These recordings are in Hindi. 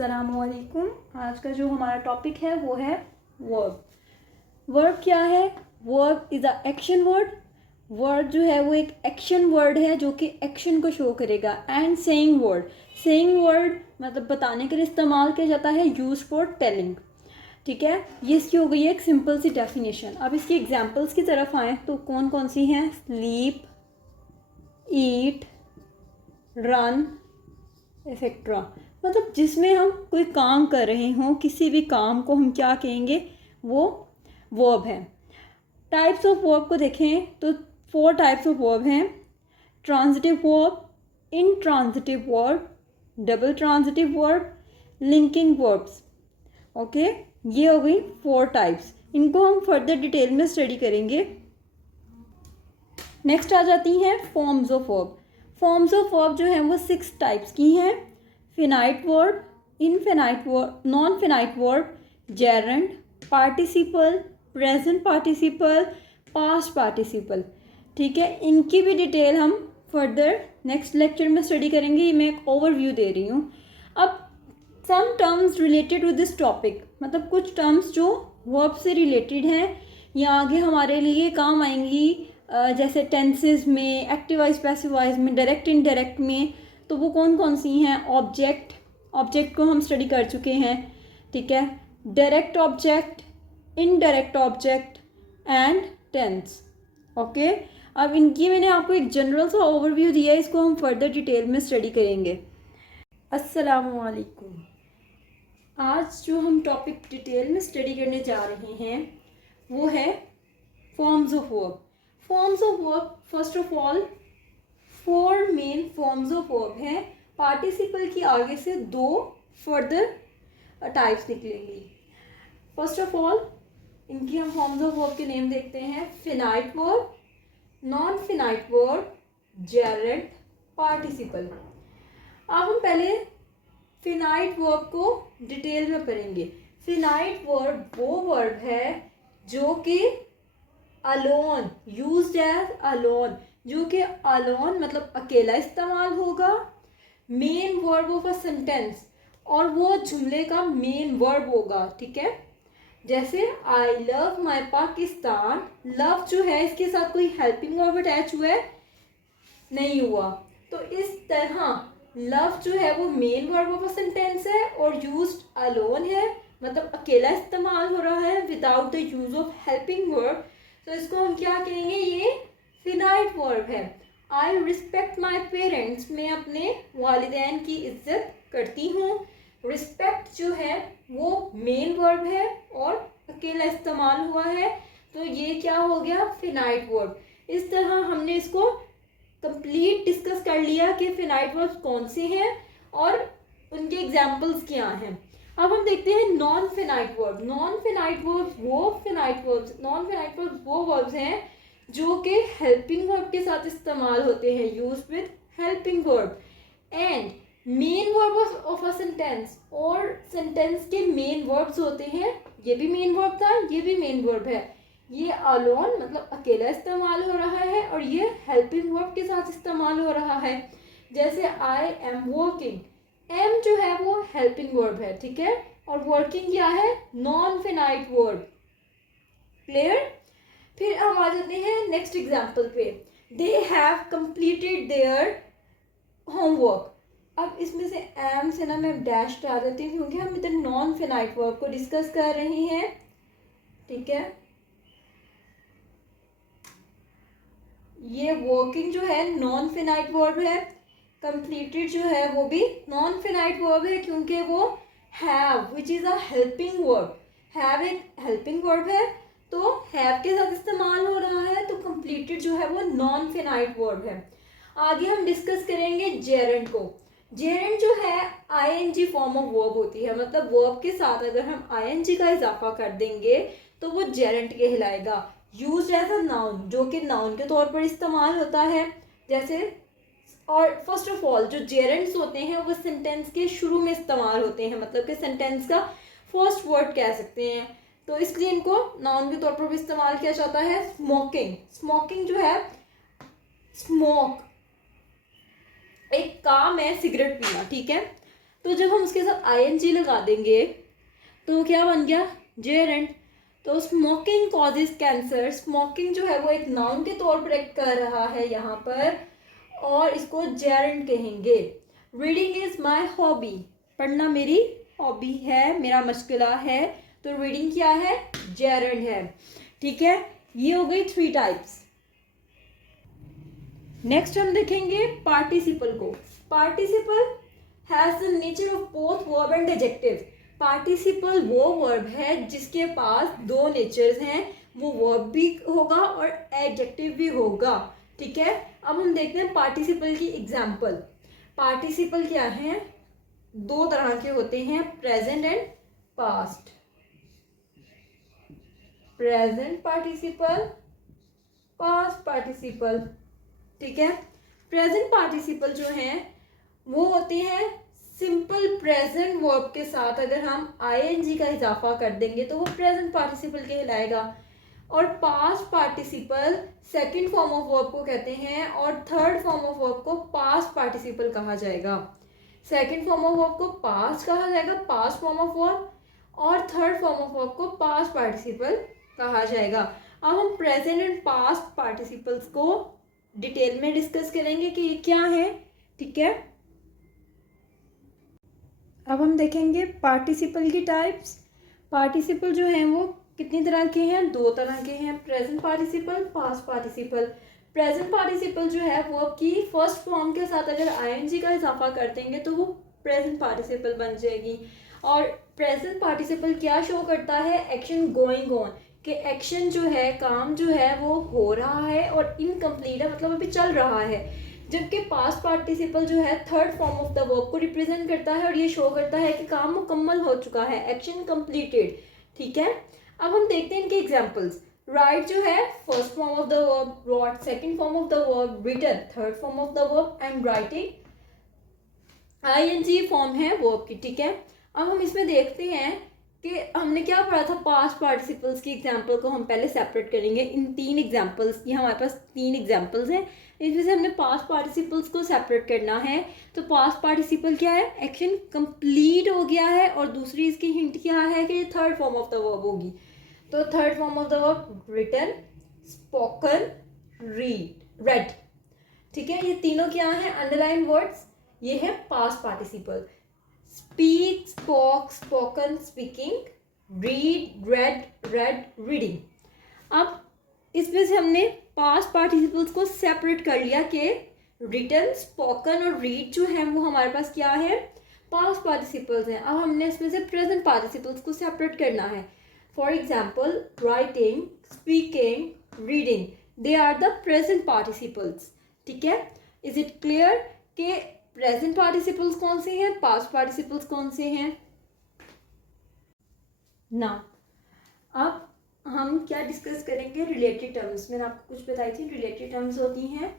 अस्सलामुअलैकुम। आज का जो हमारा टॉपिक है वो है वर्ब। वर्ब क्या है? Verb is a action word. Word जो है वो एक एक्शन वर्ड है जो कि एक्शन को शो करेगा। And saying word, saying word मतलब बताने के लिए इस्तेमाल किया जाता है, यूज फॉर टेलिंग। ठीक है, ये इसकी हो गई है एक सिंपल सी डेफिनेशन। अब इसकी एग्जांपल्स की तरफ आएँ तो कौन कौन सी हैं? स्लीप, ईट, रन, एक्सेट्रा। मतलब जिसमें हम कोई काम कर रहे हों, किसी भी काम को हम क्या कहेंगे? वो वर्ब है। टाइप्स ऑफ वर्ब को देखें तो 4 टाइप्स ऑफ वर्ब हैं। Transitive verb, intransitive verb, double transitive verb, linking verbs. Okay, ये हो गई 4 टाइप्स। इनको हम फर्दर डिटेल में स्टडी करेंगे। नेक्स्ट आ जाती हैं forms of verb. Forms of verb जो हैं वो 6 टाइप्स की हैं। Finite verb, infinite verb, non finite verb, gerund, participle, present participle, past participle. ठीक है, इनकी भी डिटेल हम फर्दर नेक्स्ट लेक्चर में स्टडी करेंगे। ये मैं एक ओवरव्यू दे रही हूँ। अब some terms related to this topic, मतलब कुछ टर्म्स जो वर्ब से रिलेटेड हैं या आगे हमारे लिए काम आएंगी, जैसे टेंसेस में, एक्टिव वाइज, पैसिव वाइज में, डायरेक्ट इनडायरेक्ट में। तो वो कौन कौन सी हैं? ऑब्जेक्ट, ऑब्जेक्ट को हम स्टडी कर चुके हैं। ठीक है, direct object, indirect object and tense. Okay, अब इनकी मैंने आपको एक जनरल सा ओवरव्यू दिया है, इसको हम फर्दर डिटेल में स्टडी करेंगे। अस्सलामुअलैकुम। आज जो हम टॉपिक डिटेल में स्टडी करने जा रहे हैं वो है forms of verb. Forms of verb, first of all 4 main forms of verb हैं। पार्टिसिपल की आगे से 2 फर्दर टाइप्स निकलेंगी। फर्स्ट ऑफ ऑल इनकी हम फॉर्म्स ऑफ वर्ब के नेम देखते हैं। Finite verb, non finite verb, gerund, participle. अब हम पहले फिनाइट वर्ब को डिटेल में पढ़ेंगे। फिनाइट वर्ब वो वर्ब है जो कि अलोन, यूज्ड एज अलोन, जो कि अलोन मतलब अकेला इस्तेमाल होगा। Main verb of a sentence, और वो जुमले का मेन वर्ब होगा। ठीक है, जैसे I love my Pakistan. Love जो है इसके साथ कोई हेल्पिंग वर्ब अटैच हुआ है? नहीं हुआ। तो इस तरह लव जो है वो main verb of a sentence है और यूज्ड अलोन है, मतलब अकेला इस्तेमाल हो रहा है without the use of helping verb. तो इसको हम क्या कहेंगे? ये फिनाइट वर्ब है। आई रिस्पेक्ट माई पेरेंट्स, मैं अपने वालिदैन की इज्जत करती हूँ। रिस्पेक्ट जो है वो मेन वर्ब है और अकेला इस्तेमाल हुआ है, तो ये क्या हो गया? Finite verb. इस तरह हमने इसको कंप्लीट डिस्कस कर लिया कि फिनाइट वर्ब्स कौन से हैं और उनके एग्जाम्पल्स क्या हैं। अब हम देखते हैं non finite verb. Non finite verbs वो वर्ब्स हैं जो कि हेल्पिंग वर्ब के साथ इस्तेमाल होते हैं, use with helping verb. And main verb of a sentence, और सेंटेंस के मेन वर्ब्स होते हैं। ये भी मेन वर्ब था, ये भी मेन वर्ब है। ये अलोन मतलब अकेला इस्तेमाल हो रहा है और ये हेल्पिंग वर्ब के साथ इस्तेमाल हो रहा है। जैसे आई एम वर्किंग, एम जो है वो हेल्पिंग वर्ब है। ठीक है, और वर्किंग क्या है? Non finite verb. क्लियर? फिर हम आ जाते हैं नेक्स्ट एग्जाम्पल पे। They have completed their homework. अब इसमें से एम से ना मैं डैश हटा देती हूँ क्योंकि हम इधर नॉन फिनाइट वर्ब को डिस्कस कर रहे हैं। ठीक है, ये वर्किंग जो है नॉन फिनाइट वर्ब है। कंप्लीटेड जो है वो भी नॉन फिनाइट वर्ब है क्योंकि वो have which is a helping verb. Have एक हेल्पिंग वर्ब है तो हैव के साथ इस्तेमाल हो रहा है, तो कंप्लीटेड जो है वो नॉन फिनाइट वर्ब है। आगे हम डिस्कस करेंगे जेरेंड को। जेरेंड जो है आईएनजी फॉर्म ऑफ वर्ब होती है, मतलब वर्ब के साथ अगर हम आईएनजी का इजाफा कर देंगे तो वो जेरेंड कहलाएगा। यूज्ड एज अ नाउन, जो कि नाउन के तौर पर इस्तेमाल होता है। जैसे, और फर्स्ट ऑफ ऑल जो जेरेंड्स होते हैं वो सेंटेंस के शुरू में इस्तेमाल होते हैं, मतलब कि सेंटेंस का फर्स्ट वर्ड कह सकते हैं, तो इसलिए इनको नाउन के तौर पर भी इस्तेमाल किया जाता है। स्मोकिंग, स्मोकिंग जो है, स्मोक एक काम है सिगरेट पीना। ठीक है, तो जब हम उसके साथ ing लगा देंगे तो क्या बन गया, जेरेंट। तो स्मोकिंग कॉजेज कैंसर, स्मोकिंग जो है वो एक नाउन के तौर पर एक्ट कर रहा है यहाँ पर, और इसको जेरेंट कहेंगे। रीडिंग इज माई हॉबी, पढ़ना मेरी हॉबी है, मेरा मशगला है, तो रीडिंग क्या है, जेरेंट है। ठीक है, ये हो गई 3 टाइप्स। नेक्स्ट हम देखेंगे पार्टिसिपल को। Participle has the nature of both verb and adjective. Participle वो वर्ब है जिसके पास 2 नेचर्स हैं, वो वर्ब भी होगा और एडजेक्टिव भी होगा। ठीक है, अब हम देखते हैं पार्टिसिपल की एग्जाम्पल। पार्टिसिपल क्या है, 2 तरह के होते हैं, present and past. Present participle, past participle. ठीक है, प्रेजेंट पार्टिसिपल जो हैं वो होते हैं सिंपल प्रेजेंट वर्ब के साथ अगर हम ing का इजाफा कर देंगे तो वो प्रेजेंट पार्टिसिपल कहलाएगा। और past participle second form of verb को कहते हैं और थर्ड फॉर्म ऑफ वर्ब को पास्ट पार्टिसिपल कहा जाएगा। सेकंड फॉर्म ऑफ वर्ब को पास्ट कहा जाएगा, पास्ट फॉर्म ऑफ वर्ब, और थर्ड फॉर्म ऑफ वर्ब को पास्ट पार्टिसिपल कहा जाएगा। अब हम प्रेजेंट एंड पास्ट पार्टिसिपल्स को डिटेल में डिस्कस करेंगे कि ये क्या है। ठीक है, अब हम देखेंगे पार्टिसिपल की टाइप्स। पार्टिसिपल जो हैं वो कितनी तरह के हैं, 2 तरह के हैं, present participle, past participle. Present participle जो है वो की फर्स्ट फॉर्म के साथ अगर ing का इजाफा कर देंगे तो वो प्रेजेंट पार्टिसिपल बन जाएगी। और प्रेजेंट पार्टिसिपल क्या शो करता है, एक्शन गोइंग ऑन, कि एक्शन जो है, काम जो है वो हो रहा है और इनकम्प्लीट है, मतलब अभी चल रहा है। जबकि पास्ट पार्टिसिपल जो है third form of the verb को रिप्रेजेंट करता है और ये शो करता है कि काम मुकम्मल हो चुका है, एक्शन कंप्लीटेड। ठीक है, अब हम देखते हैं इनके एग्जांपल्स। राइट जो है first form of the verb, wrote second form of the verb, written third form of the verb, and writing ing form है वर्ब की। ठीक है, अब हम इसमें देखते हैं कि हमने क्या पढ़ा था, पास्ट पार्टिसिपल्स की एग्जांपल को हम पहले सेपरेट करेंगे। इन 3 एग्जांपल्स, ये हमारे पास 3 एग्जांपल्स हैं, इसमें से हमने पास्ट पार्टिसिपल्स को सेपरेट करना है। तो पास्ट पार्टिसिपल क्या है, एक्शन कंप्लीट हो गया है, और दूसरी इसकी हिंट क्या है कि ये third form of the verb होगी। तो third form of the verb written, spoken, read. ठीक है, ये तीनों क्या है, अंडरलाइन वर्ड्स, ये है past participle. Speak, spoke, spoken, speaking, read, red, reading. अब इसमें से हमने पास्ट पार्टिसिपल्स को सेपरेट कर लिया कि रिटन, स्पोकन और रीड जो है वो हमारे पास क्या है, पास्ट पार्टिसिपल्स हैं। अब हमने इसमें से प्रेजेंट पार्टिसिपल्स को सेपरेट करना है। For example, writing, speaking, reading, they are the present participles. ठीक है, इज इट क्लियर कि प्रेजेंट पार्टिसिपल्स कौन से हैं, पास्ट पार्टिसिपल्स कौन से हैं ना। अब हम क्या डिस्कस करेंगे, रिलेटेड टर्म्स। मैंने आपको कुछ बताई थी, रिलेटेड टर्म्स होती हैं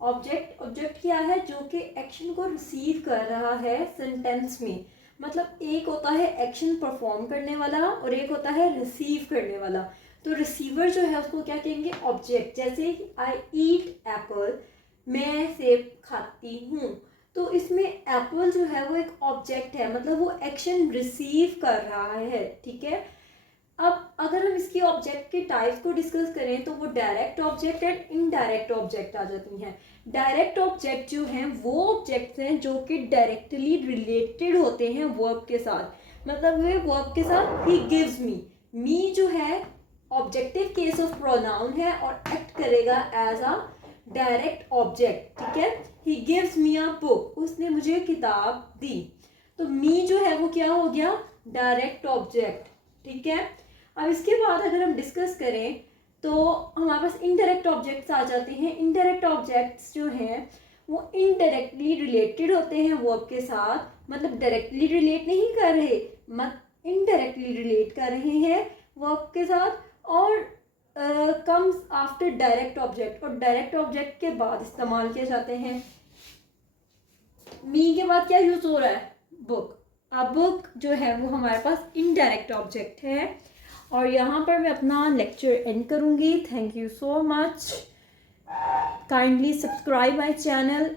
ऑब्जेक्ट। ऑब्जेक्ट क्या है, जो कि एक्शन को रिसीव कर रहा है सेंटेंस में। मतलब एक होता है एक्शन परफॉर्म करने वाला और एक होता है रिसीव करने वाला। तो रिसीवर जो है उसको क्या कहेंगे, ऑब्जेक्ट। जैसे आई ईट एप्पल, मैं सेब खाती हूँ, तो इसमें एप्पल जो है वो एक ऑब्जेक्ट है, मतलब वो एक्शन रिसीव कर रहा है। ठीक है, अब अगर हम इसकी ऑब्जेक्ट के टाइप्स को डिस्कस करें तो वो direct object and indirect object आ जाती हैं। डायरेक्ट ऑब्जेक्ट जो हैं वो ऑब्जेक्ट्स हैं जो कि डायरेक्टली रिलेटेड होते हैं वर्ब के साथ। मतलब वे वर्ब के साथ ही गिव्स मी जो है ऑब्जेक्टिव केस ऑफ प्रोनाउन है और एक्ट करेगा एज अ डायरेक्ट ऑब्जेक्ट। ठीक है, he gives me a book, उसने मुझे किताब दी। तो मी जो है वो क्या हो गया, डायरेक्ट ऑब्जेक्ट। ठीक है, अब इसके बाद अगर हम डिस्कस करें तो हमारे पास इनडायरेक्ट ऑब्जेक्ट्स आ जाते हैं। इनडायरेक्ट ऑब्जेक्ट्स जो हैं वो इनडायरेक्टली रिलेटेड होते हैं वर्ब के साथ, मतलब डायरेक्टली रिलेट नहीं कर रहे, इनडायरेक्टली रिलेट कर रहे हैं वर्ब के साथ, और कम्स आफ्टर डायरेक्ट ऑब्जेक्ट, और डायरेक्ट ऑब्जेक्ट के बाद इस्तेमाल किए जाते हैं। मी के बाद क्या यूज हो रहा है, बुक। अब बुक जो है वो हमारे पास इनडायरेक्ट ऑब्जेक्ट है। और यहाँ पर मैं अपना लेक्चर एंड करूँगी। Thank you so much, kindly subscribe my channel.